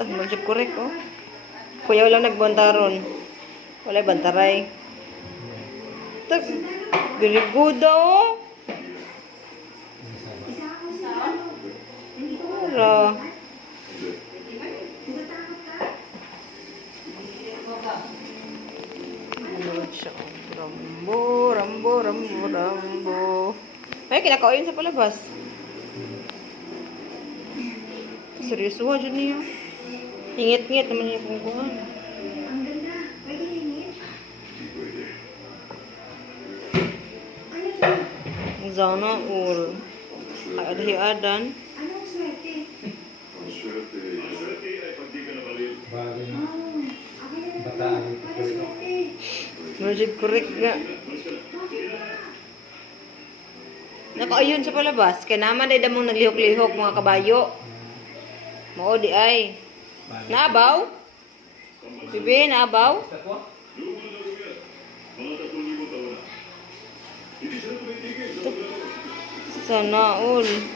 Ito, magic correct, oh. Kuya lang nagbantaron. Wala bantaray. Ito, very good, oh. Para. Rambo, Rambo, Rambo, Rambo. Ay, kinakaoyin sa palabas. Seryoso ha, dyan niya. Ingit-ngit naman niya kung kuhan. Ang ganda. Pwede hingit? Ano to? Zana all. Ay, adahi-adan. Anong swerte? Ang swerte ay pag di ka nabalil. Bagay na. Akin na Bataan. Ano swerte? Magic correct nga. Nakaayon sa palabas. Kaya naman ay damong naglihok-lihok mga kabayo. Mao di ay. Naabaw? Bibi, naabaw? Sana all.